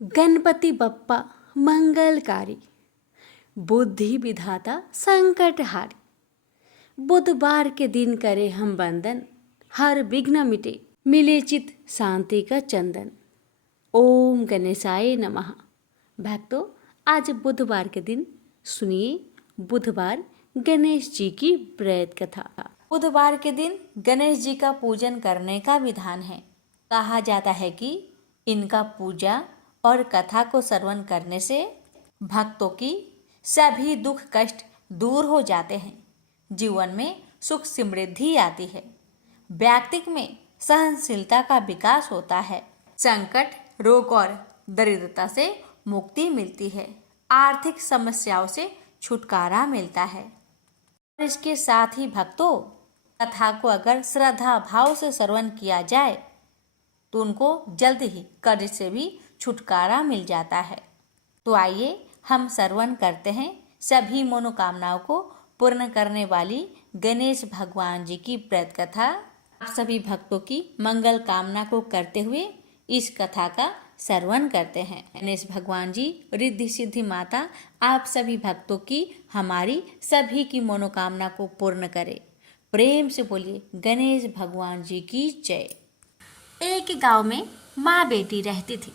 गणपति बप्पा मंगलकारी, बुद्धि विधाता संकटहारी। बुधवार के दिन करे हम वंदन, हर विघ्न मिटे मिले चित शांति का चंदन। ओम गणेशाय नमः। भक्तों, आज बुधवार के दिन सुनिए बुधवार गणेश जी की व्रत कथा। बुधवार के दिन गणेश जी का पूजन करने का विधान है। कहा जाता है कि इनका पूजा और कथा को श्रवण करने से भक्तों की सभी दुख कष्ट दूर हो जाते हैं, जीवन में सुख समृद्धि आती है, व्यक्ति में सहनशीलता का विकास होता है, संकट रोग और दरिद्रता से मुक्ति मिलती है, आर्थिक समस्याओं से छुटकारा मिलता है। और इसके साथ ही भक्तों, कथा को अगर श्रद्धा भाव से श्रवण किया जाए तो उनको जल्द ही कर्ज से भी छुटकारा मिल जाता है। तो आइए हम श्रवण करते हैं सभी मनोकामनाओं को पूर्ण करने वाली गणेश भगवान जी की व्रत कथा। आप सभी भक्तों की मंगल कामना को करते हुए इस कथा का श्रवण करते हैं। गणेश भगवान जी, रिद्धि सिद्धि माता, आप सभी भक्तों की हमारी सभी की मनोकामना को पूर्ण करे। प्रेम से बोलिए गणेश भगवान जी की जय। एक गांव में माँ बेटी रहती थी।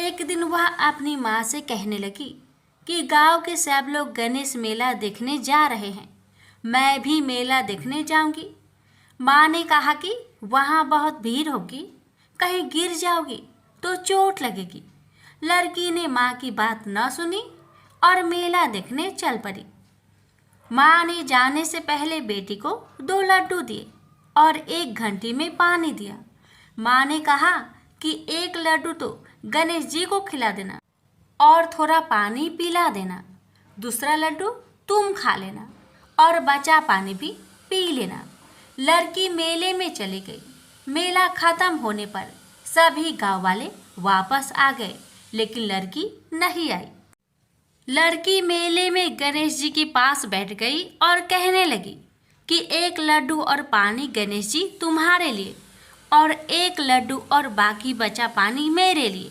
एक दिन वह अपनी माँ से कहने लगी कि गांव के सब लोग गणेश मेला देखने जा रहे हैं, मैं भी मेला देखने जाऊंगी। माँ ने कहा कि वहाँ बहुत भीड़ होगी, कहीं गिर जाओगी तो चोट लगेगी। लड़की ने माँ की बात न सुनी और मेला देखने चल पड़ी। माँ ने जाने से पहले बेटी को 2 लड्डू दिए और 1 घंटी में पानी दिया। माँ ने कहा कि 1 लड्डू तो गणेश जी को खिला देना और थोड़ा पानी पिला देना, दूसरा लड्डू तुम खा लेना और बचा पानी भी पी लेना। लड़की मेले में चली गई। मेला खत्म होने पर सभी गांव वाले वापस आ गए, लेकिन लड़की नहीं आई। लड़की मेले में गणेश जी के पास बैठ गई और कहने लगी कि 1 लड्डू और पानी गणेश जी तुम्हारे लिए और 1 लड्डू और बाकी बचा पानी मेरे लिए।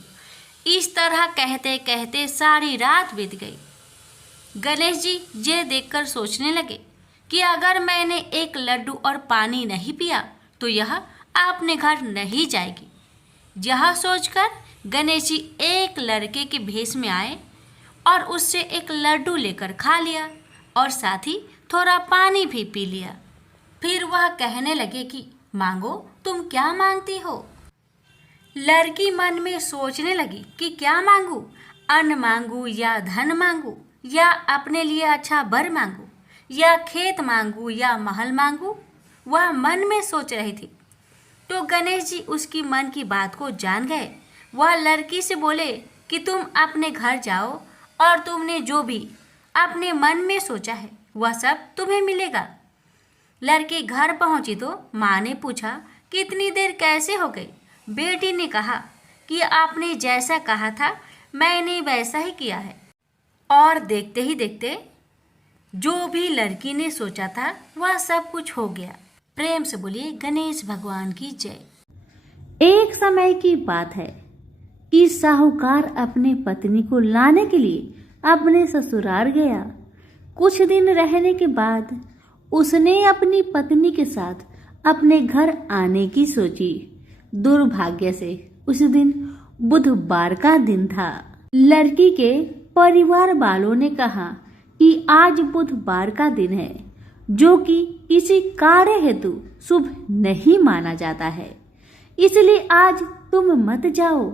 इस तरह कहते कहते सारी रात बीत गई। गणेश जी ये देखकर सोचने लगे कि अगर मैंने 1 लड्डू और पानी नहीं पिया तो यह अपने घर नहीं जाएगी। यह सोचकर गणेश जी एक लड़के के भेष में आए और उससे 1 लड्डू लेकर खा लिया और साथ ही थोड़ा पानी भी पी लिया। फिर वह कहने लगे कि मांगो, तुम क्या मांगती हो? लड़की मन में सोचने लगी कि क्या मांगू, अन्न मांगू या धन मांगू या अपने लिए अच्छा वर मांगू या खेत मांगू या महल मांगू। वह मन में सोच रही थी। तो गणेश जी उसकी मन की बात को जान गए। वह लड़की से बोले कि तुम अपने घर जाओ और तुमने जो भी अपने मन में सोचा है वह सब तुम्हें मिलेगा। लड़की घर पहुंची तो माँ ने पूछा कि इतनी देर कैसे हो गई? बेटी ने कहा कि आपने जैसा कहा था मैंने वैसा ही किया है। और देखते ही देखते जो भी लड़की ने सोचा था वह सब कुछ हो गया। प्रेम से बोलिए गणेश भगवान की जय। एक समय की बात है कि साहूकार अपने पत्नी को लाने के लिए अपने ससुराल गया। कुछ दिन रहने के बाद उसने अपनी पत्नी के साथ अपने घर आने की सोची। दुर्भाग्य से उस दिन बुधवार का दिन था। लड़की के परिवार वालों ने कहा कि आज बुधवार का दिन है, जो कि किसी कार्य हेतु शुभ नहीं माना जाता है, इसलिए आज तुम मत जाओ।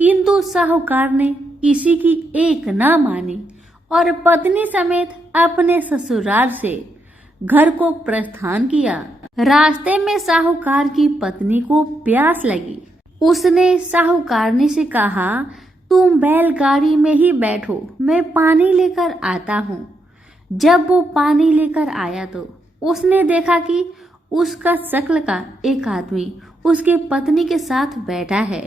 किंतु साहूकार ने किसी की एक ना मानी और पत्नी समेत अपने ससुराल से घर को प्रस्थान किया। रास्ते में साहूकार की पत्नी को प्यास लगी। उसने साहूकारनी से कहा, तुम बैलगाड़ी में ही बैठो, मैं पानी लेकर आता हूँ। जब वो पानी लेकर आया तो उसने देखा कि उसका शक्ल का एक आदमी उसके पत्नी के साथ बैठा है।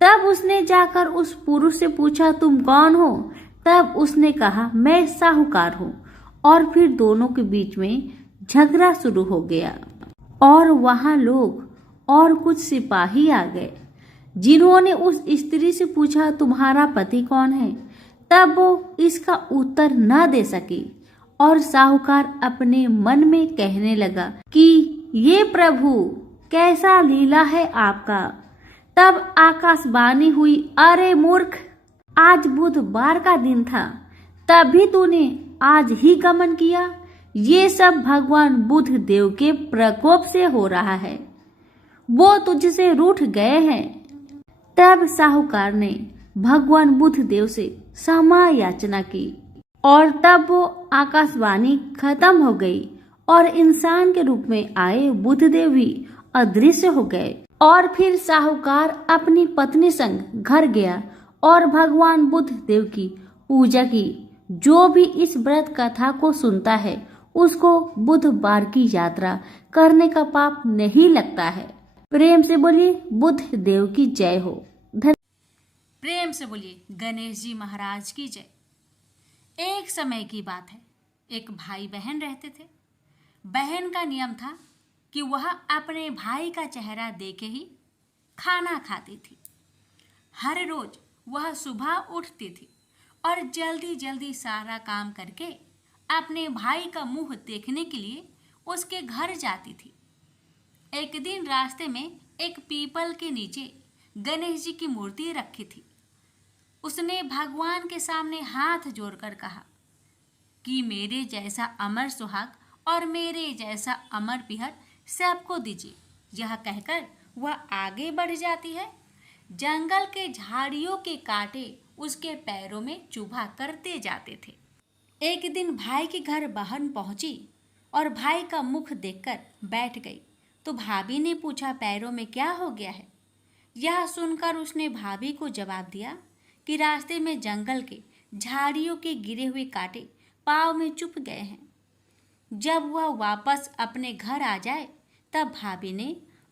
तब उसने जाकर उस पुरुष से पूछा, तुम कौन हो? तब उसने कहा, मैं साहूकार हूँ। और फिर दोनों के बीच में झगड़ा शुरू हो गया और वहां लोग और कुछ सिपाही आ गए। जिन्होंने उस स्त्री से पूछा तुम्हारा पति कौन है, तब वो इसका उत्तर न दे सकी और साहूकार अपने मन में कहने लगा कि ये प्रभु कैसा लीला है आपका। तब आकाशवाणी हुई, अरे मूर्ख, आज बुधवार का दिन था, तभी तूने आज ही गमन किया। ये सब भगवान बुध देव के प्रकोप से हो रहा है, वो तुझसे रूठ गए हैं। तब साहूकार ने भगवान बुध देव से क्षमा याचना की और तब वो आकाशवाणी खत्म हो गई और इंसान के रूप में आए बुधदेव भी अदृश्य हो गए। और फिर साहूकार अपनी पत्नी संग घर गया और भगवान बुद्ध देव की पूजा की। जो भी इस व्रत कथा को सुनता है उसको बुधवार की यात्रा करने का पाप नहीं लगता है। प्रेम से बोलिए बुद्ध देव की जय हो। प्रेम से बोलिए गणेश जी महाराज की जय। एक समय की बात है, एक भाई बहन रहते थे। बहन का नियम था कि वह अपने भाई का चेहरा देखे ही खाना खाती थी। हर रोज वह सुबह उठती थी और जल्दी जल्दी सारा काम करके अपने भाई का मुंह देखने के लिए उसके घर जाती थी। एक दिन रास्ते में एक पीपल के नीचे गणेश जी की मूर्ति रखी थी। उसने भगवान के सामने हाथ जोड़कर कहा कि मेरे जैसा अमर सुहाग और मेरे जैसा अमर पिहर सबको दीजिए। यह कहकर वह आगे बढ़ जाती है। जंगल के झाड़ियों के कांटे उसके पैरों में चुभा करते जाते थे। एक दिन भाई के घर बहन पहुंची और भाई का मुख देखकर बैठ गई तो भाभी ने पूछा, पैरों में क्या हो गया है? यह सुनकर उसने भाभी को जवाब दिया कि रास्ते में जंगल के झाड़ियों के गिरे हुए कांटे पाँव में चुभ गए हैं। जब वह वापस अपने घर आ जाए तब भाभी ने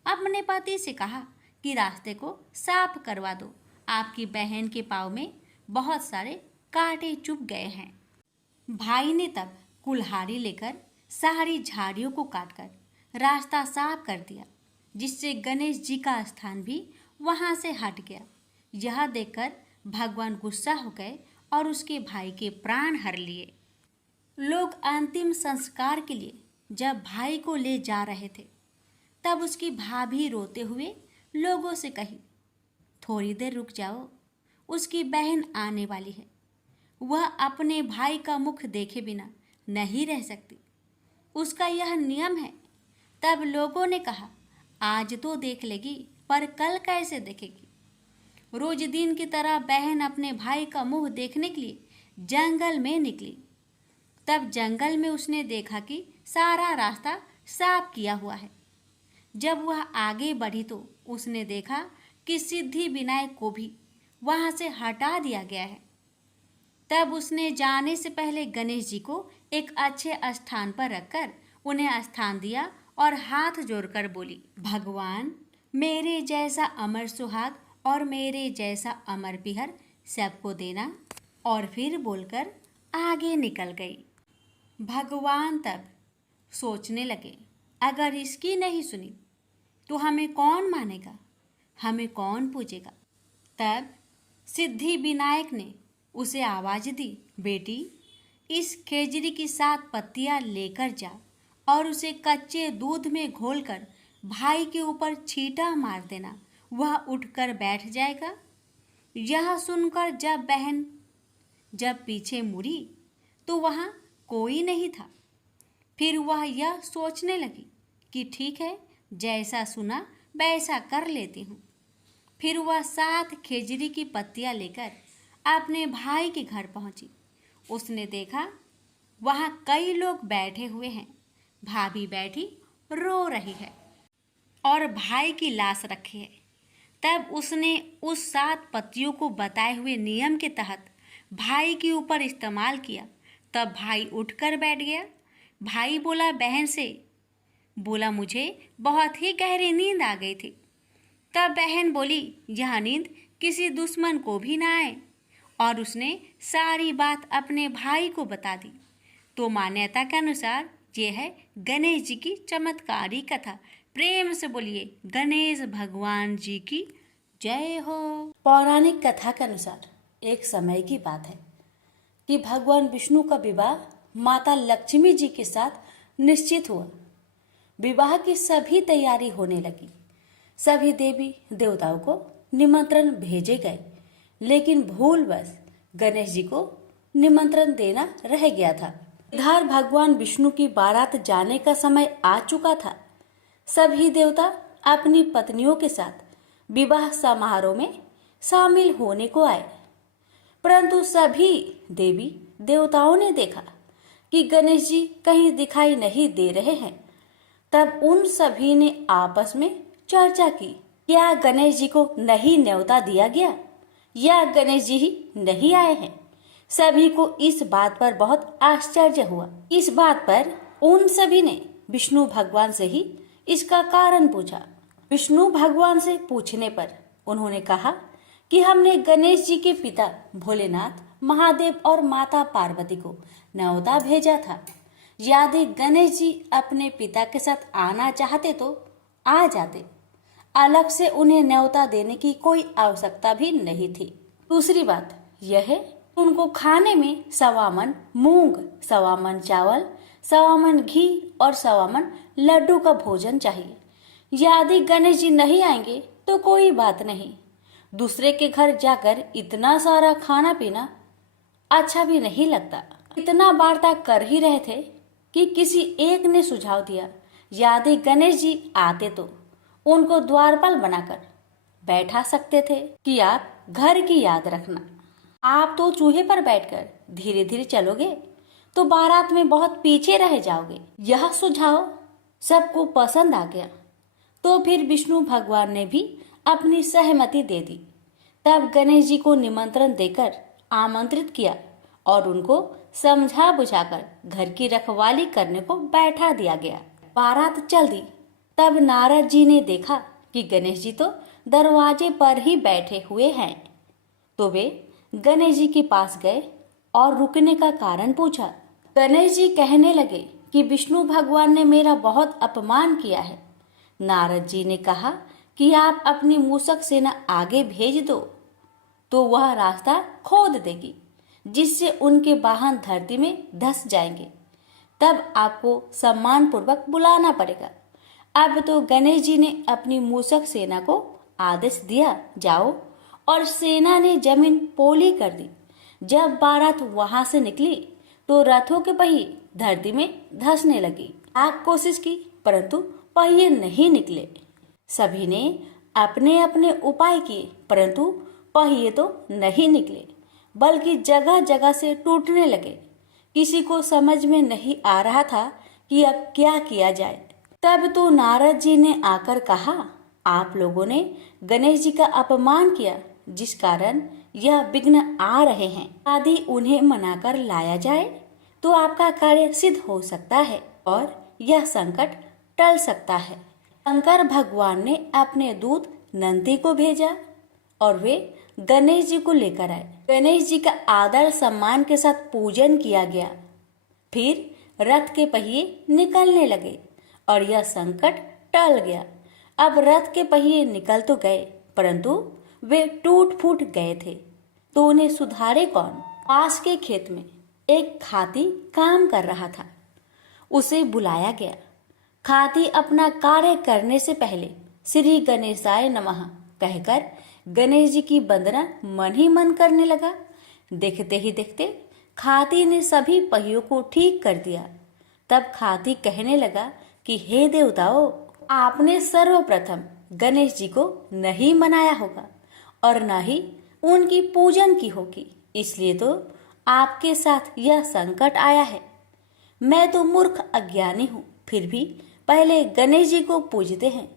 अपने पति से कहा कि रास्ते को साफ करवा दो, आपकी बहन के पाँव में बहुत सारे कांटे चुभ गए हैं। भाई ने तब कुल्हाड़ी लेकर सारी झाड़ियों को काटकर रास्ता साफ कर दिया, जिससे गणेश जी का स्थान भी वहाँ से हट गया। यह देखकर भगवान गुस्सा हो गए और उसके भाई के प्राण हर लिए। लोग अंतिम संस्कार के लिए जब भाई को ले जा रहे थे तब उसकी भाभी रोते हुए लोगों से कही, थोड़ी देर रुक जाओ, उसकी बहन आने वाली है, वह अपने भाई का मुख देखे बिना नहीं रह सकती, उसका यह नियम है। तब लोगों ने कहा, आज तो देख लेगी पर कल कैसे देखेगी? रोज दिन की तरह बहन अपने भाई का मुंह देखने के लिए जंगल में निकली। तब जंगल में उसने देखा कि सारा रास्ता साफ किया हुआ है। जब वह आगे बढ़ी तो उसने देखा कि सिद्धि विनायक को भी वहाँ से हटा दिया गया है। तब उसने जाने से पहले गणेश जी को एक अच्छे स्थान पर रखकर उन्हें स्थान दिया और हाथ जोड़कर बोली, भगवान मेरे जैसा अमर सुहाग और मेरे जैसा अमर पिहर सबको देना। और फिर बोलकर आगे निकल गई। भगवान तब सोचने लगे, अगर इसकी नहीं सुनी तो हमें कौन मानेगा, हमें कौन पूजेगा? तब सिद्धि विनायक ने उसे आवाज़ दी, बेटी इस खेजड़ी की 7 पत्तियां लेकर जा और उसे कच्चे दूध में घोलकर भाई के ऊपर छींटा मार देना, वह उठकर बैठ जाएगा। यह सुनकर जब बहन पीछे मुड़ी तो वहाँ कोई नहीं था। फिर वह यह सोचने लगी कि ठीक है, जैसा सुना वैसा कर लेती हूँ। फिर वह 7 खेजड़ी की पत्तियाँ लेकर अपने भाई के घर पहुँची। उसने देखा वहाँ कई लोग बैठे हुए हैं। भाभी बैठी रो रही है और भाई की लाश रखी है। तब उसने उस 7 पत्तियों को बताए हुए नियम के तहत भाई के ऊपर इस्तेमाल किया। तब भाई उठकर बैठ गया। भाई बोला बहन से, बोला मुझे बहुत ही गहरी नींद आ गई थी। तब बहन बोली, यह नींद किसी दुश्मन को भी ना आए। और उसने सारी बात अपने भाई को बता दी। तो मान्यता के अनुसार ये है गणेश जी की चमत्कारी कथा। प्रेम से बोलिए गणेश भगवान जी की जय हो। पौराणिक कथा के अनुसार एक समय की बात है कि भगवान विष्णु का विवाह माता लक्ष्मी जी के साथ निश्चित हुआ। विवाह की सभी तैयारी होने लगी। सभी देवी देवताओं को निमंत्रण भेजे गए, लेकिन भूलवश गणेश जी को निमंत्रण देना रह गया था। इधर भगवान विष्णु की बारात जाने का समय आ चुका था। सभी देवता अपनी पत्नियों के साथ विवाह समारोह में शामिल होने को आए, परंतु सभी देवी देवताओं ने देखा कि गणेश जी कहीं दिखाई नहीं दे रहे हैं। तब उन सभी ने आपस में चर्चा की, क्या गणेश जी को नहीं न्योता दिया गया या गणेश जी ही नहीं आए हैं। सभी को इस बात पर बहुत आश्चर्य हुआ। इस बात पर उन सभी ने विष्णु भगवान से ही इसका कारण पूछा। विष्णु भगवान से पूछने पर उन्होंने कहा कि हमने गणेश जी के पिता भोलेनाथ, महादेव और माता पार्वती को न्योता भेजा था। यदि गणेश जी अपने पिता के साथ आना चाहते तो आ जाते। अलग से उन्हें न्योता देने की कोई आवश्यकता भी नहीं थी। दूसरी बात यह है, उनको खाने में 1.25 मन मूंग, 1.25 मन चावल, 1.25 मन घी और 1.25 मन लड्डू का भोजन चाहिए। यदि गणेश जी नहीं आएंगे तो कोई बात नहीं, दूसरे के घर जाकर इतना सारा खाना पीना अच्छा भी नहीं लगता। इतना वार्ता कर ही रहे थे कि किसी एक ने सुझाव दिया, यदि गणेश जी आते तो उनको द्वारपाल बनाकर बैठा सकते थे कि आप घर की याद रखना। आप तो चूहे पर बैठकर धीरे धीरे चलोगे तो बारात में बहुत पीछे रह जाओगे। यह सुझाव सबको पसंद आ गया, तो फिर विष्णु भगवान ने भी अपनी सहमति दे दी। तब गणेश जी को निमंत्रण देकर आमंत्रित किया और उनको समझा बुझाकर घर की रखवाली करने को बैठा दिया गया। बारात चल दी। तब नारद जी ने देखा कि गणेश जी तो दरवाजे पर ही बैठे हुए हैं, तो वे गणेश जी के पास गए और रुकने का कारण पूछा। गणेश जी कहने लगे कि विष्णु भगवान ने मेरा बहुत अपमान किया है। नारद जी ने कहा कि आप अपनी मूषक सेना आगे भेज दो तो वह रास्ता खोद देगी, जिससे उनके वाहन धरती में धंस जाएंगे। तब आपको सम्मान पूर्वक बुलाना पड़ेगा। अब तो गणेश जी ने अपनी मूषक सेना को आदेश दिया, जाओ, और सेना ने जमीन पोली कर दी। जब बारात वहां से निकली तो रथों के पहिए धरती में धंसने लगी। लाख कोशिश की परंतु पहिए नहीं निकले। सभी ने अपने अपने उपाय किए, परंतु पहिए तो नहीं निकले, बल्कि जगह जगह से टूटने लगे। किसी को समझ में नहीं आ रहा था कि अब क्या किया जाए। तब तो नारद जी ने आकर कहा, आप लोगों ने गणेश जी का अपमान किया, जिस कारण यह विघ्न आ रहे हैं। यदि उन्हें मनाकर लाया जाए तो आपका कार्य सिद्ध हो सकता है और यह संकट टल सकता है। शंकर भगवान ने अपने दूत नंदी को भेजा और वे गणेश जी को लेकर आए। गणेश जी का आदर सम्मान के साथ पूजन किया गया। फिर रथ के पहिए निकलने लगे और यह संकट टल गया। अब रथ के पहिए निकल तो गए, परंतु वे टूट फूट गए थे, तो उन्हें सुधारे कौन। पास के खेत में एक खाती काम कर रहा था। उसे बुलाया गया। खाती अपना कार्य करने से पहले श्री गणेशाय नमः कहकर गणेश जी की वंदना मन ही मन करने लगा। देखते ही देखते खाती ने सभी पहियों को ठीक कर दिया। तब खाती कहने लगा कि हे देवताओं, आपने सर्वप्रथम गणेश जी को नहीं मनाया होगा और न ही उनकी पूजन की होगी, इसलिए तो आपके साथ यह संकट आया है। मैं तो मूर्ख अज्ञानी हूँ, फिर भी पहले गणेश जी को पूजते हैं,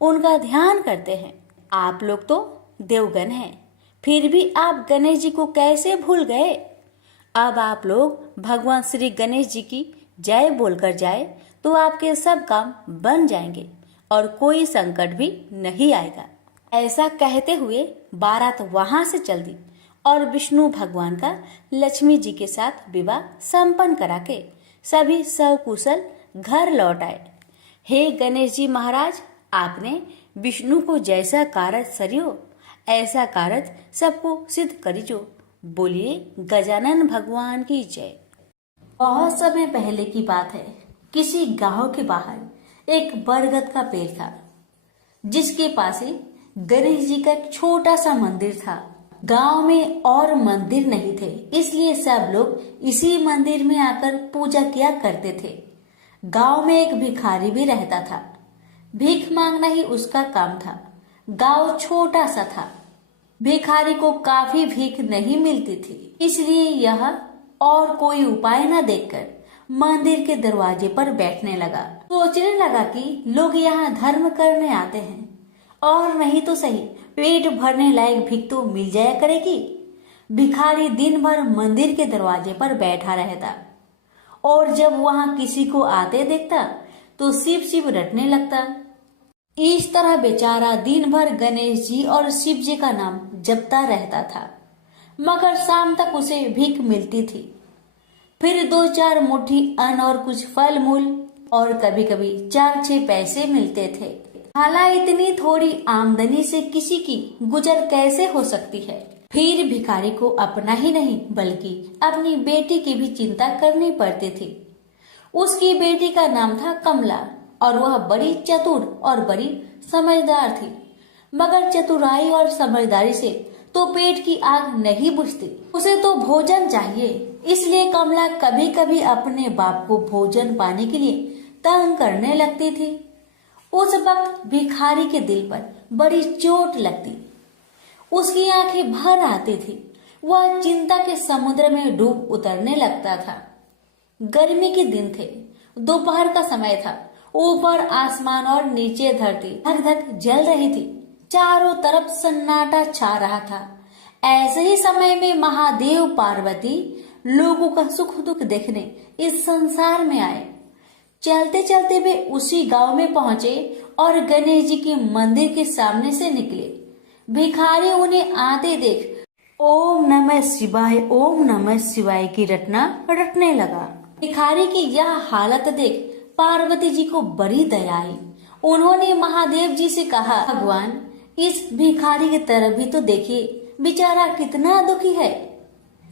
उनका ध्यान करते हैं। आप लोग तो देवगण हैं, फिर भी आप गणेश जी को कैसे भूल गए। अब आप लोग भगवान श्री गणेश जी की जय बोलकर जाए तो आपके सब काम बन जाएंगे और कोई संकट भी नहीं आएगा। ऐसा कहते हुए बारात वहां से चल दी और विष्णु भगवान का लक्ष्मी जी के साथ विवाह संपन्न करा के सभी सकुशल घर लौट आए। हे गणेश जी महाराज, आपने विष्णु को जैसा कार्य सरियो ऐसा कारज सबको सिद्ध करिजो। बोलिए गजानन भगवान की जय। बहुत समय पहले की बात है। किसी गांव के बाहर एक बरगद का पेड़ था, जिसके पास ही गणेश जी का एक छोटा सा मंदिर था। गांव में और मंदिर नहीं थे, इसलिए सब लोग इसी मंदिर में आकर पूजा किया करते थे। गांव में एक भिखारी भी रहता था। भीख मांगना ही उसका काम था। गांव छोटा सा था। भिखारी को काफी भीख नहीं मिलती थी, इसलिए यह और कोई उपाय न देखकर मंदिर के दरवाजे पर बैठने लगा। सोचने लगा कि लोग यहाँ धर्म करने आते हैं, और नहीं तो सही पेट भरने लायक भीख तो मिल जाया करेगी। भिखारी दिन भर मंदिर के दरवाजे पर बैठा रहता, और जब वहाँ किसी को आते देखता तो शिव शिव रटने लगता। इस तरह बेचारा दिन भर गणेश जी और शिव जी का नाम जपता रहता था, मगर शाम तक उसे भीख मिलती थी। फिर 2-4 मुट्ठी अन्न और कुछ फल मूल, और कभी कभी 4-6 पैसे मिलते थे। हालांकि इतनी थोड़ी आमदनी से किसी की गुजर कैसे हो सकती है। फिर भिखारी को अपना ही नहीं बल्कि अपनी बेटी की भी चिंता करनी पड़ती थी। उसकी बेटी का नाम था कमला, और वह बड़ी चतुर और बड़ी समझदार थी। मगर चतुराई और समझदारी से तो पेट की आग नहीं बुझती, उसे तो भोजन चाहिए। इसलिए कमला कभी कभी अपने बाप को भोजन पाने के लिए तंग करने लगती थी। उस वक्त भिखारी के दिल पर बड़ी चोट लगती। उसकी आंखें भर आती थी। वह चिंता के समुद्र में डूब उतरने लगता था। गर्मी के दिन थे, दोपहर का समय था। ऊपर आसमान और नीचे धरती धक धक जल रही थी। चारों तरफ सन्नाटा छा रहा था। ऐसे ही समय में महादेव पार्वती लोगों का सुख दुख देखने इस संसार में आए। चलते चलते वे उसी गांव में पहुंचे और गणेश जी के मंदिर के सामने से निकले। भिखारी उन्हें आते देख ओम नमः शिवाय की रटना रटने लगा। भिखारी की यह हालत देख पार्वती जी को बड़ी दया आई। उन्होंने महादेव जी से कहा, भगवान इस भिखारी की तरफ भी तो देखिए, बेचारा कितना दुखी है।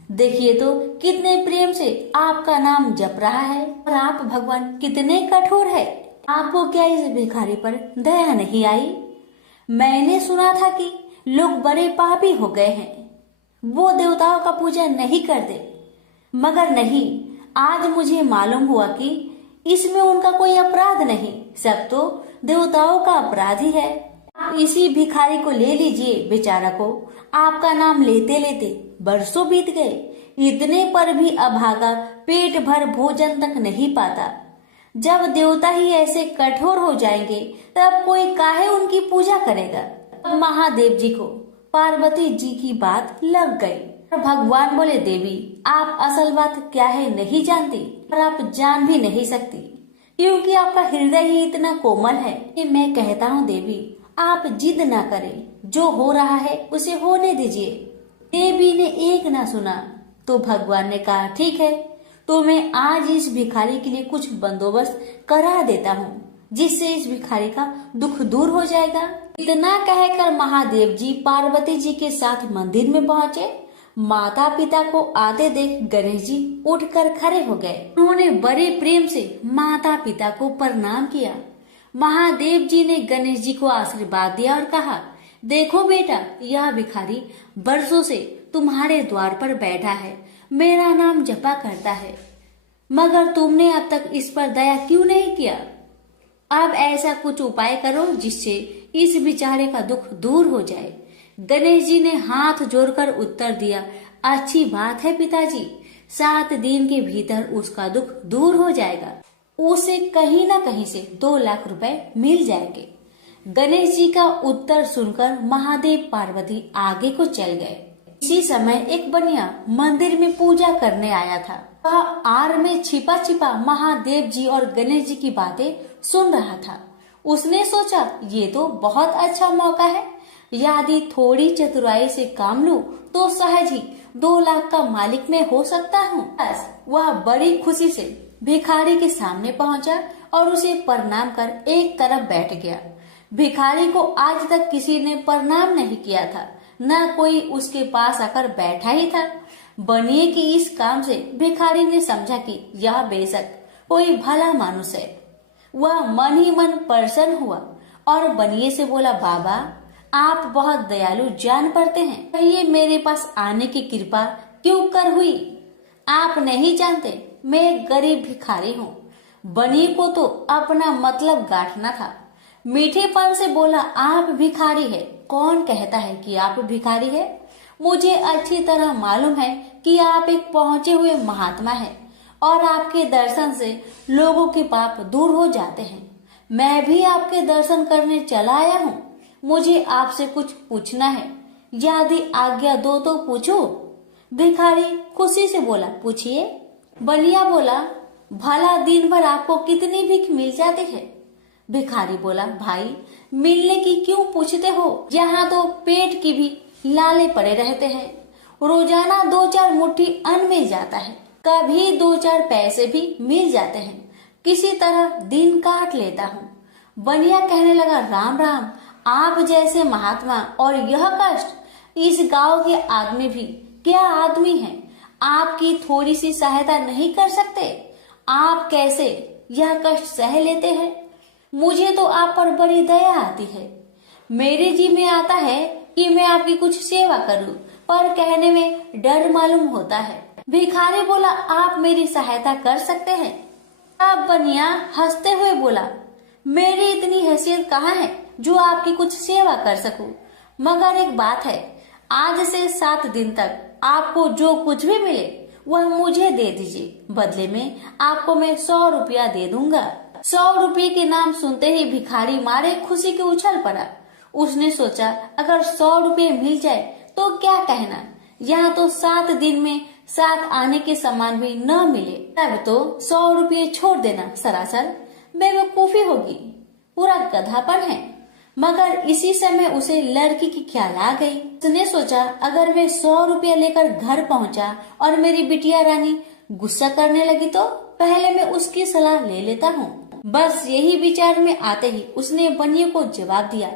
देखिए तो कितने प्रेम से आपका नाम जप रहा है, और आप भगवान कितने कठोर है। आपको क्या इस भिखारी पर दया नहीं आई? मैंने सुना था कि लोग बड़े पापी हो गए हैं, वो देवताओं का पूजा नहीं करते, मगर नहीं, आज मुझे मालूम हुआ कि इसमें उनका कोई अपराध नहीं, सब तो देवताओं का अपराध ही है। इसी भिखारी को ले लीजिए। बेचारा को आपका नाम लेते लेते बरसों बीत गए, इतने पर भी अभागा पेट भर भोजन तक नहीं पाता। जब देवता ही ऐसे कठोर हो जाएंगे, तब कोई काहे उनकी पूजा करेगा। अब महादेव जी को पार्वती जी की बात लग गई। भगवान बोले, देवी आप असल बात क्या है नहीं जानती, और आप जान भी नहीं सकती, क्योंकि आपका हृदय ही इतना कोमल है कि मैं कहता हूँ देवी आप जिद ना करें, जो हो रहा है उसे होने दीजिए। देवी ने एक ना सुना तो भगवान ने कहा, ठीक है, तो मैं आज इस भिखारी के लिए कुछ बंदोबस्त करा देता हूँ, जिससे इस भिखारी का दुख दूर हो जाएगा। इतना कहकर महादेव जी पार्वती जी के साथ मंदिर में पहुँचे। माता पिता को आते देख गणेश जी उठकर खड़े हो गए। उन्होंने बड़े प्रेम से माता पिता को प्रणाम किया। महादेव जी ने गणेश जी को आशीर्वाद दिया और कहा, देखो बेटा, यह भिखारी बरसों से तुम्हारे द्वार पर बैठा है, मेरा नाम जपा करता है, मगर तुमने अब तक इस पर दया क्यों नहीं किया? अब ऐसा कुछ उपाय करो जिससे इस बेचारे का दुख दूर हो जाए। गणेश जी ने हाथ जोड़कर उत्तर दिया, अच्छी बात है पिताजी, 7 दिन के भीतर उसका दुख दूर हो जाएगा, उसे कहीं न कहीं से 2 लाख रुपए मिल जाएंगे। गणेश जी का उत्तर सुनकर महादेव पार्वती आगे को चल गए। इसी समय एक बनिया मंदिर में पूजा करने आया था। वह आड़ में छिपा छिपा महादेव जी और गणेश जी की बातें सुन रहा था। उसने सोचा, ये तो बहुत अच्छा मौका है, यदि थोड़ी चतुराई से काम लूं तो सहज ही 2 लाख का मालिक मैं हो सकता हूँ। बस वह बड़ी खुशी से भिखारी के सामने पहुंचा और उसे प्रणाम कर एक तरफ बैठ गया। भिखारी को आज तक किसी ने प्रणाम नहीं किया था। न कोई उसके पास आकर बैठा ही था। बनिए के इस काम से भिखारी ने समझा कि यह बेशक कोई भला मानुष है। वह मन ही मन प्रसन्न हुआ और बनिए से बोला, बाबा आप बहुत दयालु जान पड़ते हैं, कहिए मेरे पास आने की कृपा क्यों कर हुई? आप नहीं जानते मैं एक गरीब भिखारी हूँ। बनिए को तो अपना मतलब गांठना था। मीठेपन से बोला, आप भिखारी है? कौन कहता है कि आप भिखारी है? मुझे अच्छी तरह मालूम है कि आप एक पहुंचे हुए महात्मा हैं और आपके दर्शन से लोगों के पाप दूर हो जाते हैं। मैं भी आपके दर्शन करने चला आया हूँ। मुझे आपसे कुछ पूछना है, यदि आज्ञा दो तो पूछूं? भिखारी खुशी से बोला, पूछिए। बनिया बोला, भला दिन भर आपको कितनी भीख मिल जाती है? भिखारी बोला, भाई मिलने की क्यों पूछते हो, यहाँ तो पेट की भी लाले पड़े रहते हैं। रोजाना 2-4 मुट्ठी अन्न मिल जाता है, कभी 2-4 पैसे भी मिल जाते हैं। किसी तरह दिन काट लेता हूँ। बनिया कहने लगा, राम राम, आप जैसे महात्मा और यह कष्ट। इस गांव के आदमी भी क्या आदमी हैं? आपकी थोड़ी सी सहायता नहीं कर सकते? आप कैसे यह कष्ट सह लेते हैं? मुझे तो आप पर बड़ी दया आती है। मेरे जी में आता है कि मैं आपकी कुछ सेवा करूं, पर कहने में डर मालूम होता है। भिखारी बोला, आप मेरी सहायता कर सकते हैं? अब बनिया हंसते हुए बोला, मेरी इतनी हैसियत कहाँ है जो आपकी कुछ सेवा कर सकूं? मगर एक बात है, आज से 7 दिन तक आपको जो कुछ भी मिले वह मुझे दे दीजिए। बदले में आपको मैं 100 रुपया दे दूंगा। 100 रुपये के नाम सुनते ही भिखारी मारे खुशी के उछल पड़ा। उसने सोचा, अगर 100 रुपये मिल जाए तो क्या कहना, यहाँ तो 7 दिन में 7 आने के सामान भी न मिले, तब तो 100 रुपये छोड़ देना सरासर बेवकूफी होगी, पूरा गधापन है। मगर इसी समय उसे लड़की की ख्याल आ गई। उसने सोचा, अगर मैं 100 रुपया लेकर घर पहुंचा और मेरी बिटिया रानी गुस्सा करने लगी तो पहले मैं उसकी सलाह ले लेता हूँ। बस यही विचार में आते ही उसने बनिए को जवाब दिया,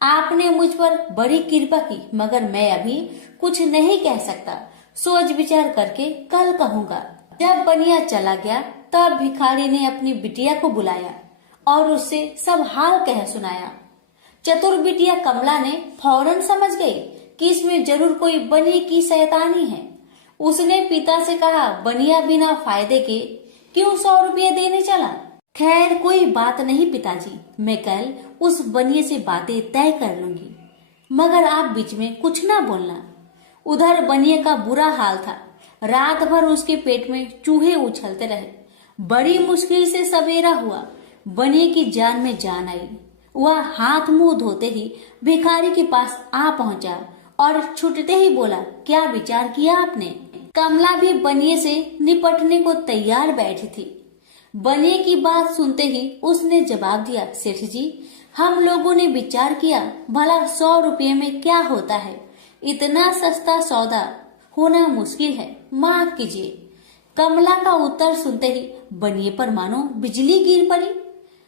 आपने मुझ पर बड़ी कृपा की, मगर मैं अभी कुछ नहीं कह सकता, सोच विचार करके कल कहूँगा। जब बनिया चला गया तब भिखारी ने अपनी बिटिया को बुलाया और उससे सब हाल कह सुनाया। चतुर बिटिया कमला ने फौरन समझ गई कि इसमें जरूर कोई बनिए की शैतानी है। उसने पिता से कहा, बनिया बिना फायदे के क्यों 100 रुपये देने चला? खैर कोई बात नहीं पिताजी, मैं कल उस बनिए से बातें तय कर लूंगी, मगर आप बीच में कुछ ना बोलना। उधर बनिए का बुरा हाल था। रात भर उसके पेट में चूहे उछलते रहे। बड़ी मुश्किल से सवेरा हुआ, बनिए की जान में जान आई। वह हाथ मुंह धोते ही भिखारी के पास आ पहुंचा और छूटते ही बोला, क्या विचार किया आपने? कमला भी बनिए से निपटने को तैयार बैठी थी। बनिए की बात सुनते ही उसने जवाब दिया, सेठ जी, हम लोगों ने विचार किया, भला 100 रुपये में क्या होता है, इतना सस्ता सौदा होना मुश्किल है, माफ कीजिए। कमला का उत्तर सुनते ही बनिए पर मानो बिजली गिर पड़ी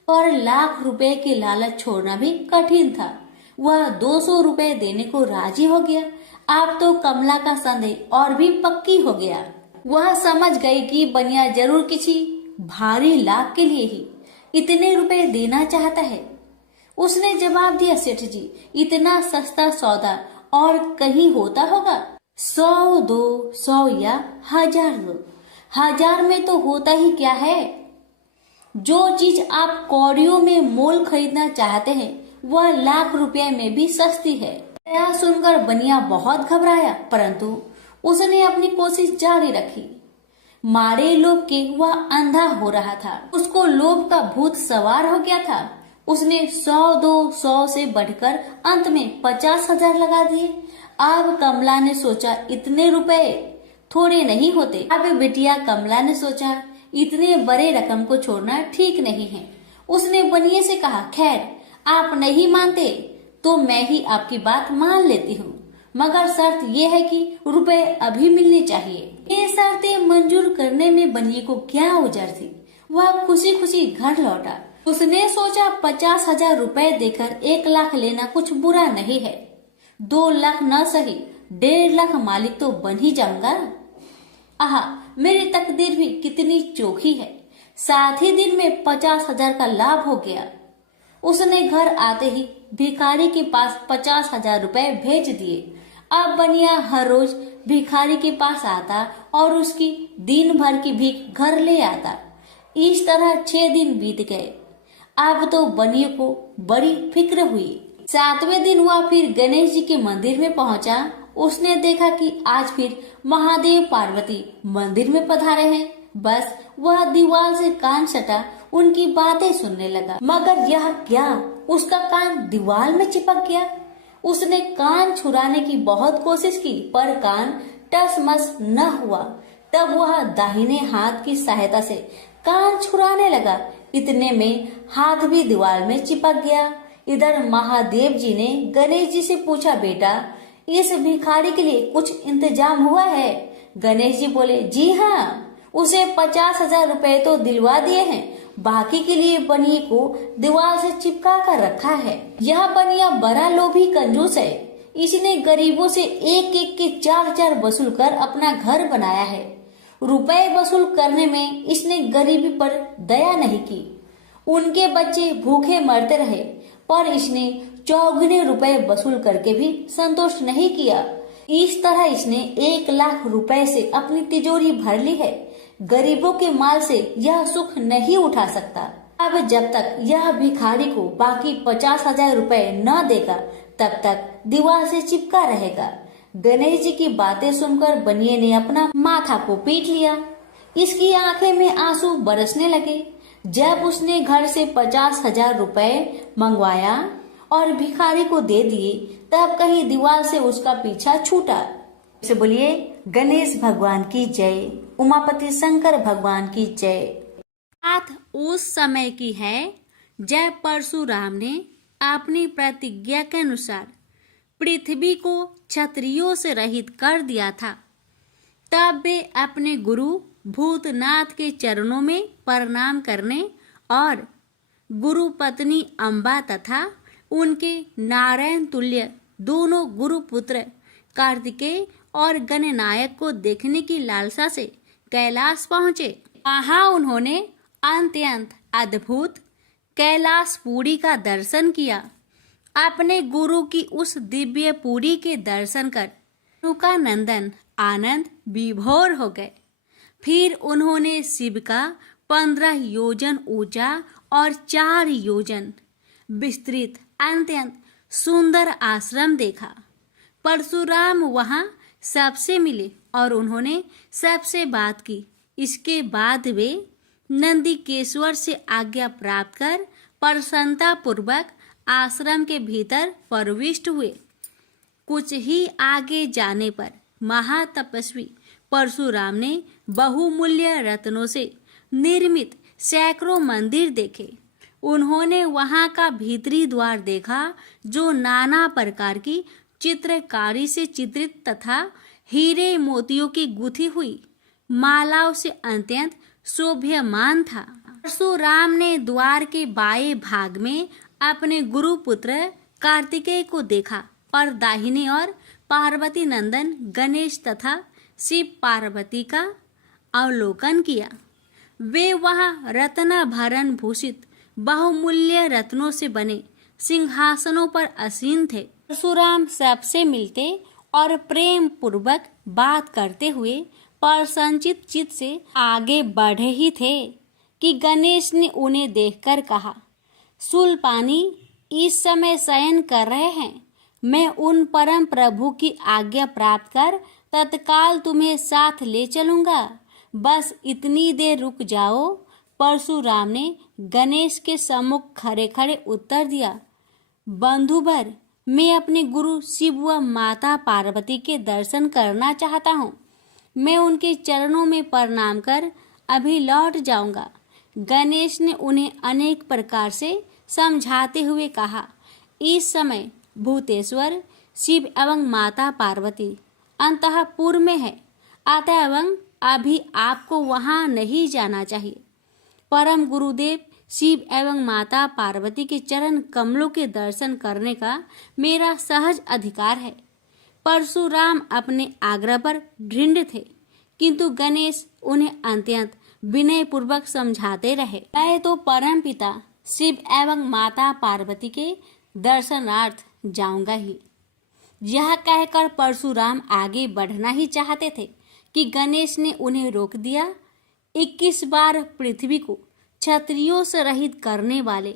और लाख रुपए के लालच छोड़ना भी कठिन था। वह 200 रुपए देने को राजी हो गया। अब तो कमला का संदेह और भी पक्की हो गया। वह समझ गई कि बनिया जरूर किसी भारी लाभ के लिए ही इतने रुपए देना चाहता है। उसने जवाब दिया, सेठ जी, इतना सस्ता सौदा और कहीं होता होगा? 100 दो, 100 या 1000 दो। 1000 में तो होता ही क्या है? जो चीज आप कौड़ियों में मोल खरीदना चाहते हैं वह लाख रुपए में भी सस्ती है। यह सुनकर बनिया बहुत घबराया, परंतु उसने अपनी कोशिश जारी रखी। मारे लोभ के वह अंधा हो रहा था। उसको लोभ का भूत सवार हो गया था। उसने 100 दो, 100 से बढ़कर अंत में 50,000 लगा दिए। अब कमला ने सोचा, इतने रुपए थोड़े नहीं होते। अब बिटिया कमला ने सोचा, इतने बड़े रकम को छोड़ना ठीक नहीं है। उसने बनिए से कहा, खैर आप नहीं मानते तो मैं ही आपकी बात मान लेती हूँ, मगर शर्त यह है कि रुपए अभी मिलने चाहिए। ये शर्तें मंजूर करने में बनिए को क्या उजर थी। वह खुशी खुशी घर लौटा। उसने सोचा 50,000 रुपए देकर 1 लाख लेना कुछ बुरा नहीं है। 2 लाख न सही 1.5 लाख मालिक तो बन ही जाऊंगा। आहा, मेरी तकदीर भी कितनी चोखी है। 7 ही दिन में 50,000 का लाभ हो गया। उसने घर आते ही भिखारी के पास 50,000 रुपए भेज दिए। अब बनिया हर रोज भिखारी के पास आता और उसकी दिन भर की भीख घर ले आता। इस तरह 6 दिन बीत गए। अब तो बनिए को बड़ी फिक्र हुई। 7वें दिन वह फिर गणेश जी के मंदिर में पहुंचा। उसने देखा कि आज फिर महादेव पार्वती मंदिर में पधारे हैं। बस वह दीवार से कान सटा उनकी बातें सुनने लगा, मगर यह क्या, उसका कान दीवार में चिपक गया। उसने कान छुड़ाने की बहुत कोशिश की, पर कान टस-मस न हुआ। तब वह दाहिने हाथ की सहायता से कान छुड़ाने लगा। इतने में हाथ भी दीवार में चिपक गया। इधर महादेव जी ने गणेश जी से पूछा, बेटा इस भिखारी के लिए कुछ इंतजाम हुआ है? गणेश जी बोले, जी हाँ, उसे 50,000 रुपए तो दिलवा दिए हैं, बाकी के लिए बनिए को दीवार से चिपका कर रखा है। यह बनिया बड़ा लोभी कंजूस है। इसने गरीबों से एक एक के 4-4 वसूल कर अपना घर बनाया है। रुपए वसूल करने में इसने गरीबी पर दया नहीं की। उनके बच्चे भूखे मरते रहे, पर इसने चौगुने रुपए वसूल करके भी संतोष नहीं किया। इस तरह इसने 1 लाख रुपए से अपनी तिजोरी भर ली है। गरीबों के माल से यह सुख नहीं उठा सकता। अब जब तक यह भिखारी को बाकी 50,000 रुपए न देगा, तब तक दीवार से चिपका रहेगा। गणेश जी की बातें सुनकर बनिए ने अपना माथा को पीट लिया। इसकी आंखें में आंसू बरसने लगे। जब उसने घर से 50,000 रुपए मंगवाया और भिखारी को दे दिए, तब कहीं दीवार से उसका पीछा छूटा। से बोलिए गणेश भगवान की जय, उमापति शंकर भगवान की जय। बात उस समय की है जब परशुराम ने अपनी प्रतिज्ञा के अनुसार पृथ्वी को क्षत्रियों से रहित कर दिया था। तब वे अपने गुरु भूतनाथ के चरणों में प्रणाम करने और गुरु पत्नी अम्बा तथा उनके नारायण तुल्य दोनों गुरु पुत्र कार्तिकेय और गणनायक को देखने की लालसा से कैलाश पहुंचे। वहां उन्होंने अत्यंत अद्भुत कैलाशपुरी का दर्शन किया। अपने गुरु की उस दिव्य पुरी के दर्शन कर उनका नंदन आनंद विभोर हो गए। फिर उन्होंने शिव का 15 योजन ऊंचा और 4 योजन विस्तृत अत्यंत सुंदर आश्रम देखा। परशुराम वहां सबसे मिले और उन्होंने सबसे बात की। इसके बाद वे नंदीकेश्वर से आज्ञा प्राप्त कर प्रसन्नता पूर्वक आश्रम के भीतर प्रविष्ट हुए। कुछ ही आगे जाने पर महातपस्वी परशुराम ने बहुमूल्य रत्नों से निर्मित सैकड़ों मंदिर देखे। उन्होंने वहां का भीतरी द्वार देखा, जो नाना प्रकार की चित्रकारी से चित्रित तथा हीरे मोतियों की गुथी हुई मालाओं से अत्यंत शोभ्यमान था। परशुराम ने द्वार के बाएं भाग में अपने गुरुपुत्र कार्तिकेय को देखा और दाहिने और पार्वती नंदन गणेश तथा शिव पार्वती का अवलोकन किया। वे वहां रत्नाभरण भूषित बहुमूल्य रत्नों से बने सिंहासनों पर आसीन थे। परशुराम सबसे मिलते और प्रेम पूर्वक बात करते हुए प्रसन्नचित चित्त से आगे बढ़े ही थे कि गणेश ने उन्हें देखकर कहा, शूलपाणी इस समय शयन कर रहे हैं। मैं उन परम प्रभु की आज्ञा प्राप्त कर तत्काल तुम्हें साथ ले चलूंगा। बस इतनी देर रुक जाओ। परशुराम ने गणेश के सम्मुख खड़े खड़े उत्तर दिया, बंधुवर, मैं अपने गुरु शिव व माता पार्वती के दर्शन करना चाहता हूँ। मैं उनके चरणों में प्रणाम कर अभी लौट जाऊंगा। गणेश ने उन्हें अनेक प्रकार से समझाते हुए कहा, इस समय भूतेश्वर शिव एवं माता पार्वती अंतःपुर में है, अतः एवं अभी आपको वहां नहीं जाना चाहिए। परम गुरुदेव शिव एवं माता पार्वती के चरण कमलों के दर्शन करने का मेरा सहज अधिकार है। परशुराम अपने आग्रह पर दृढ़ थे, किंतु गणेश उन्हें अत्यंत विनय पूर्वक समझाते रहे। मैं तो परम पिता शिव एवं माता पार्वती के दर्शनार्थ जाऊंगा ही। यह कहकर परशुराम आगे बढ़ना ही चाहते थे कि गणेश ने उन्हें रोक दिया। 21 बार पृथ्वी को क्षत्रियों से रहित करने वाले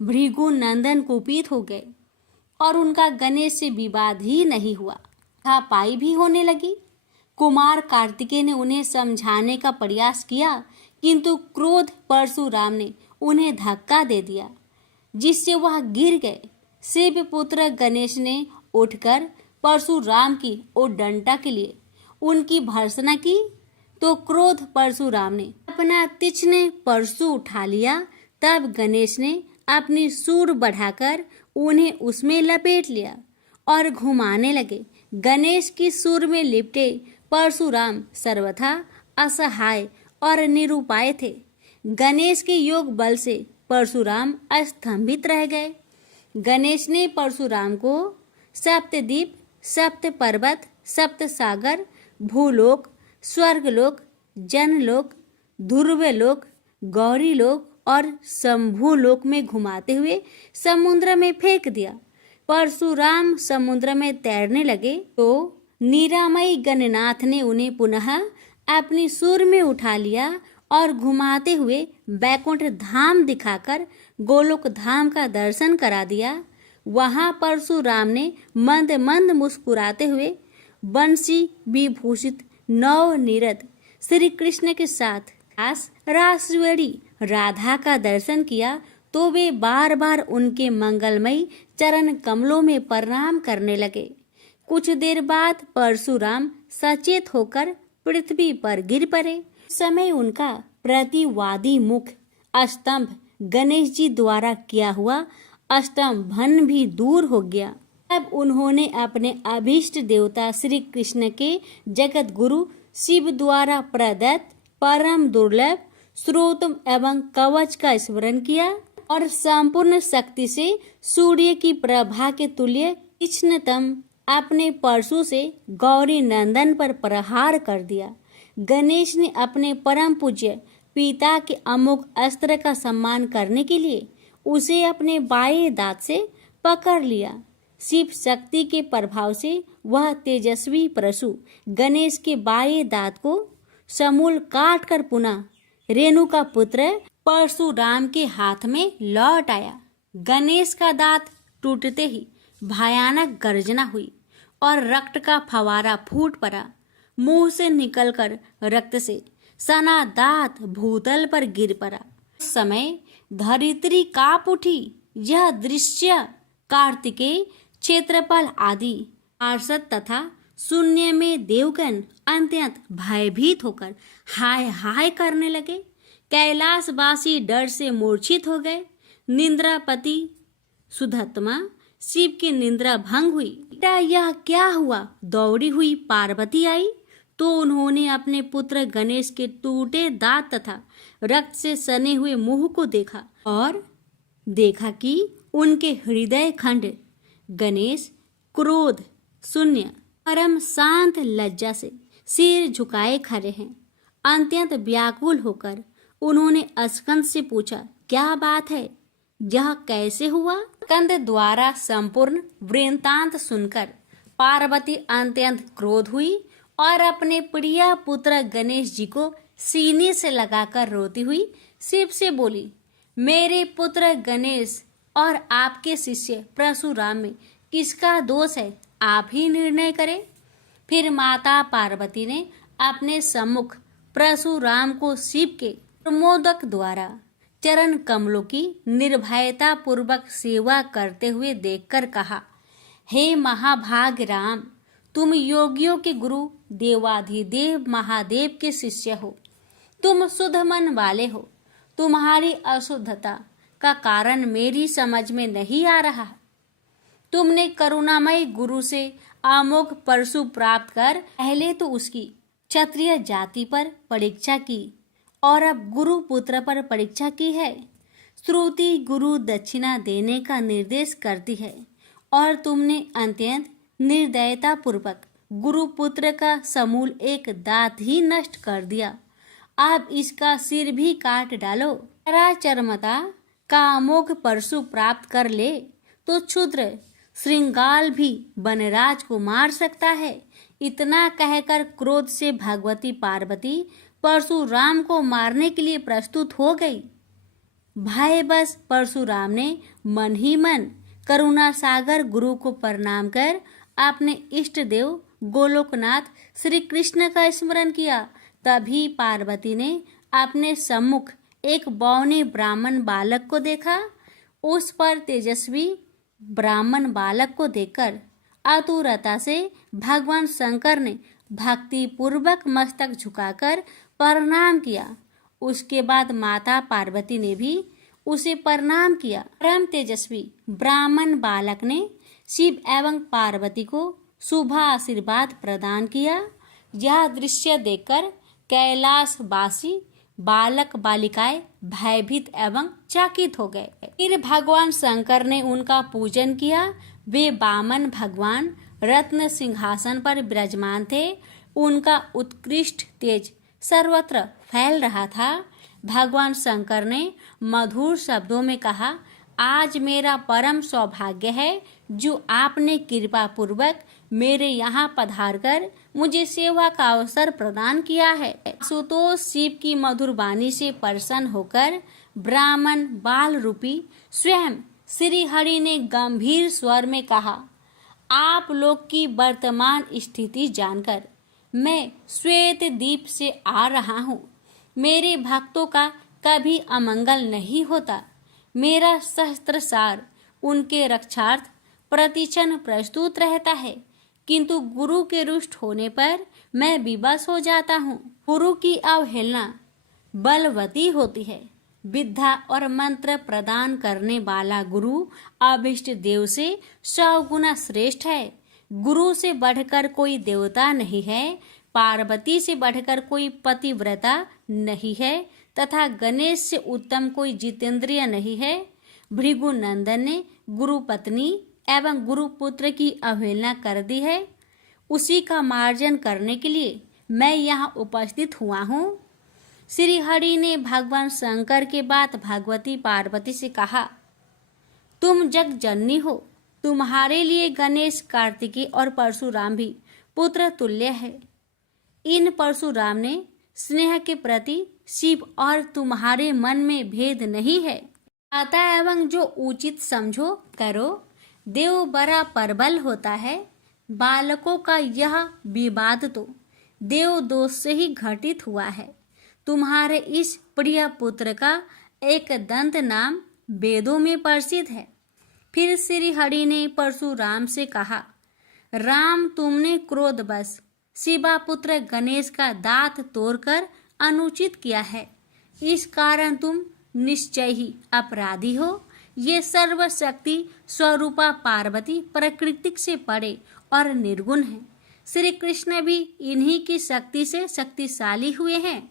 भृगु नंदन कुपित हो गए और उनका गणेश से विवाद ही नहीं हुआ, हाथापाई भी होने लगी। कुमार कार्तिकेय ने उन्हें समझाने का प्रयास किया, किंतु क्रोध परशुराम ने उन्हें धक्का दे दिया, जिससे वह गिर गए। शिव पुत्र गणेश ने उठकर परशुराम की ओर डंडा के लिए उनकी भर्त्सना की, तो क्रोध परशुराम ने अपना तीक्ष्ण परशु उठा लिया। तब गणेश ने अपनी सूंड बढ़ाकर उन्हें उसमें लपेट लिया और घुमाने लगे। गणेश की सूंड में लिपटे परशुराम सर्वथा असहाय और निरुपाय थे। गणेश के योग बल से परशुराम स्तंभित रह गए। गणेश ने परशुराम को सप्तद्वीप, सप्त पर्वत, सप्त सागर, भूलोक, स्वर्गलोक, जनलोक, ध्रुवलोक, गौरीलोक और शंभुलोक में घुमाते हुए समुद्र में फेंक दिया। परशुराम समुद्र में तैरने लगे तो निरामयी गणनाथ ने उन्हें पुनः अपनी सूंड में उठा लिया और घुमाते हुए बैकुंठ धाम दिखाकर गोलोक धाम का दर्शन करा दिया। वहां परशुराम ने मंद मंद मुस्कुराते हुए बंसी विभूषित नव निरत श्री कृष्ण के साथ रासवड़ी राधा का दर्शन किया, तो वे बार बार उनके मंगलमयी चरण कमलों में प्रणाम करने लगे। कुछ देर बाद परशुराम सचेत होकर पृथ्वी पर गिर पड़े। समय उनका प्रतिवादी मुख स्तंभ गणेश जी द्वारा किया हुआ स्तंभन भी दूर हो गया। तब उन्होंने अपने अभीष्ट देवता श्री कृष्ण के जगत गुरु शिव द्वारा प्रदत्त परम दुर्लभ स्रोत एवं कवच का स्मरण किया और संपूर्ण शक्ति से सूर्य की प्रभा के तुल्य तीक्ष्णतम अपने परशु से गौरी नंदन पर प्रहार कर दिया। गणेश ने अपने परम पूज्य पिता के अमोघ अस्त्र का सम्मान करने के लिए उसे अपने बाएं दांत से पकड़ लिया। शिव शक्ति के प्रभाव से वह तेजस्वी परशु गणेश के बाएं दांत को समूल काट कर पुनः रेणु का पुत्र परशुराम के हाथ में लौट आया। गणेश का दांत टूटते ही भयानक गर्जना हुई और रक्त का फवारा फूट पड़ा। मुंह से निकलकर रक्त से सना दांत भूतल पर गिर पड़ा। उस समय धरित्री कांप उठी। यह दृश्य कार्तिकेय, क्षेत्रपाल आदि पार्षद तथा शून्य में देवगण अत्यंत भयभीत होकर हाय हाय करने लगे। कैलाशवासी डर से मूर्छित हो गए। निंद्रापति सुधत्मा शिव की निंद्रा भंग हुई। बेटा यह क्या हुआ? दौड़ी हुई पार्वती आई तो उन्होंने अपने पुत्र गणेश के टूटे दांत तथा रक्त से सने हुए मुंह को देखा और देखा कि उनके हृदय खंड गणेश क्रोध शून्य परम शांत लज्जा से सिर झुकाए खड़े हैं। अत्यंत व्याकुल होकर उन्होंने स्कंद से पूछा, क्या बात है? यह कैसे हुआ? स्कंद द्वारा संपूर्ण वृत्तांत सुनकर पार्वती अत्यंत क्रोध हुई और अपने प्रिय पुत्र गणेश जी को सीने से लगाकर रोती हुई शिव से बोली, मेरे पुत्र गणेश और आपके शिष्य परशुराम में किसका दोष है? आप ही निर्णय करें। फिर माता पार्वती ने अपने सम्मुख परशुराम को शिव के प्रमोदक द्वारा चरण कमलों की निर्भयता पूर्वक सेवा करते हुए देखकर कहा, हे महाभाग राम, तुम योगियों के गुरु देवाधिदेव महादेव के शिष्य हो। तुम शुद्ध मन वाले हो। तुम्हारी अशुद्धता का कारण मेरी समझ में नहीं आ रहा। तुमने करुणामय गुरु से अमोघ परशु प्राप्त कर पहले तो उसकी क्षत्रिय जाति पर परीक्षा की और अब गुरु पुत्र पर परीक्षा की है। श्रुति गुरु दक्षिणा देने का निर्देश करती है और तुमने अत्यंत निर्दयता पूर्वक गुरुपुत्र का समूल एक दांत ही नष्ट कर दिया। अब इसका सिर भी काट डालो। चरमता कामोग परशु प्राप्त कर ले तो क्षुद्र श्रृंगाल भी वनराज को मार सकता है। इतना कहकर क्रोध से भगवती पार्वती परशुराम को मारने के लिए प्रस्तुत हो गई। भय बस परशुराम ने मन ही मन करुणा सागर गुरु को प्रणाम कर अपने इष्ट देव गोलोकनाथ श्री कृष्ण का स्मरण किया। तभी पार्वती ने अपने सम्मुख एक बौने ब्राह्मण बालक को देखा। उस पर तेजस्वी ब्राह्मण बालक को देखकर आतुरता से भगवान शंकर ने भक्ति पूर्वक मस्तक झुकाकर प्रणाम किया। उसके बाद माता पार्वती ने भी उसे प्रणाम किया। परम तेजस्वी ब्राह्मण बालक ने शिव एवं पार्वती को शुभ आशीर्वाद प्रदान किया। यह दृश्य देखकर कैलाशवासी बालक बालिकाएं भयभीत एवं चकित हो गए। फिर भगवान शंकर ने उनका पूजन किया। वे वामन भगवान रत्न सिंहासन पर विराजमान थे। उनका उत्कृष्ट तेज सर्वत्र फैल रहा था। भगवान शंकर ने मधुर शब्दों में कहा, आज मेरा परम सौभाग्य है जो आपने कृपा पूर्वक मेरे यहाँ पधार कर मुझे सेवा का अवसर प्रदान किया है। सुतोष शिव की मधुर वाणी से प्रसन्न होकर ब्राह्मण बाल रूपी स्वयं श्री हरि ने गंभीर स्वर में कहा, आप लोग की वर्तमान स्थिति जानकर मैं श्वेत द्वीप से आ रहा हूँ। मेरे भक्तों का कभी अमंगल नहीं होता। मेरा सहस्त्र सार उनके रक्षार्थ प्रतिक्षण प्रस्तुत रहता है, किंतु गुरु के रुष्ट होने पर मैं विवश हो जाता हूँ। गुरु की अवहेलना बलवती होती है। विद्या और मंत्र प्रदान करने वाला गुरु अभिष्ट देव से 100 गुना श्रेष्ठ है। गुरु से बढ़कर कोई देवता नहीं है, पार्वती से बढ़कर कोई पतिव्रता नहीं है तथा गणेश से उत्तम कोई जितेंद्रिय नहीं है। भृगु नंदन ने गुरु पत्नी एवं गुरु पुत्र की अवहेलना कर दी है। उसी का मार्जन करने के लिए मैं यहाँ उपस्थित हुआ हूँ। श्री हरि ने भगवान शंकर के बाद भगवती पार्वती से कहा, तुम जग जननी हो। तुम्हारे लिए गणेश, कार्तिकेय और परशुराम भी पुत्र तुल्य है। इन परशुराम ने स्नेह के प्रति शिव और तुम्हारे मन में भेद नहीं है। आता एवं जो उचित समझो करो। देव बड़ा प्रबल होता है। बालकों का यह विवाद तो देव दोष से ही घटित हुआ है। तुम्हारे इस प्रिय पुत्र का एक दंत नाम वेदों में प्रसिद्ध है। फिर श्री हरि ने परशुराम से कहा, राम, तुमने क्रोधवश शिवा पुत्र गणेश का दांत तोड़कर अनुचित किया है। इस कारण तुम निश्चय ही अपराधी हो। ये सर्वशक्ति स्वरूपा पार्वती प्रकृति से परे और निर्गुण है। श्री कृष्ण भी इन्हीं की शक्ति से शक्तिशाली हुए हैं।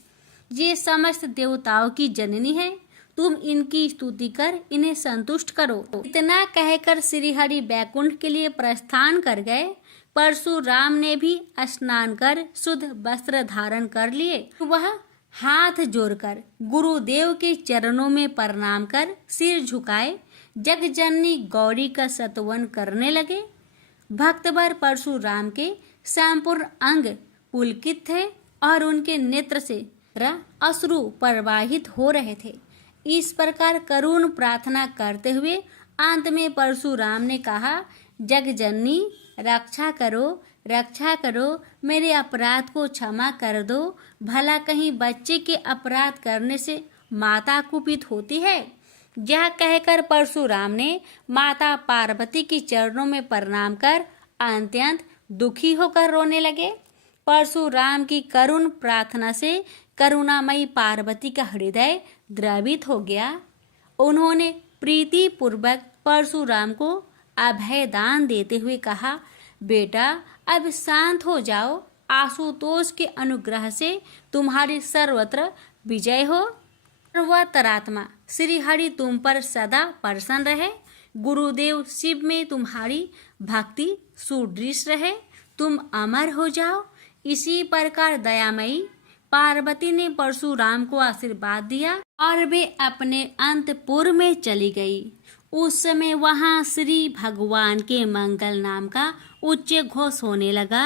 ये समस्त देवताओं की जननी है। तुम इनकी स्तुति कर इन्हें संतुष्ट करो। इतना कहकर श्री हरि वैकुंठ के लिए प्रस्थान कर गए। परशुराम ने भी स्नान कर शुद्ध वस्त्र धारण कर लिए। वह हाथ जोड़कर गुरुदेव के चरणों में प्रणाम कर सिर झुकाए जगजननी गौरी का स्तवन करने लगे। भक्तवर परशुराम के संपूर्ण अंग पुलकित थे और उनके नेत्र से अश्रु प्रवाहित हो रहे थे। इस प्रकार करुण प्रार्थना करते हुए अंत में परशुराम ने कहा, जगजननी रक्षा करो, मेरे अपराध को क्षमा कर दो। भला कहीं बच्चे के अपराध करने से माता कुपित होती है। यह कहकर परशुराम ने माता पार्वती के चरणों में प्रणाम कर अत्यंत दुखी होकर रोने लगे। परशुराम की करुण प्रार्थना से करुणामयी पार्वती का हृदय द्रवित हो गया। उन्होंने प्रीति पूर्वक परशुराम को अभय दान देते हुए कहा, बेटा अब शांत हो जाओ। आशुतोष के अनुग्रह से तुम्हारी सर्वत्र विजय हो। सर्वतरात्मा श्री हरि तुम पर सदा प्रसन्न रहे। गुरुदेव शिव में तुम्हारी भक्ति सुदृढ़ रहे। तुम अमर हो जाओ। इसी प्रकार दयामयी पार्वती ने परशुराम को आशीर्वाद दिया और वे अपने अंतपुर में चली गई। उस समय वहां श्री भगवान के मंगल नाम का उच्च घोष होने लगा।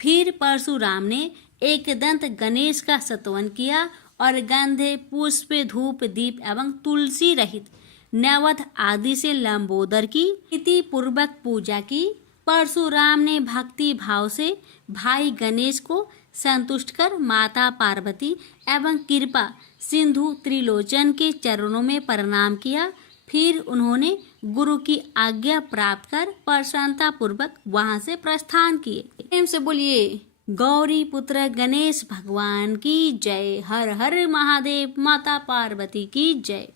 फिर परशुराम ने एक दंत गणेश का स्तवन किया और गंधे, पुष्प, धूप, दीप एवं तुलसी रहित नैवेद्य आदि से लंबोदर की विधि पूर्वक पूजा की। परशुराम ने भक्ति भाव से भाई गणेश को संतुष्ट कर माता पार्वती एवं कृपा सिंधु त्रिलोचन के चरणों में प्रणाम किया। फिर उन्होंने गुरु की आज्ञा प्राप्त कर प्रसन्नता पूर्वक वहां से प्रस्थान किए। प्रेम से बोलिए गौरी पुत्र गणेश भगवान की जय। हर हर महादेव। माता पार्वती की जय।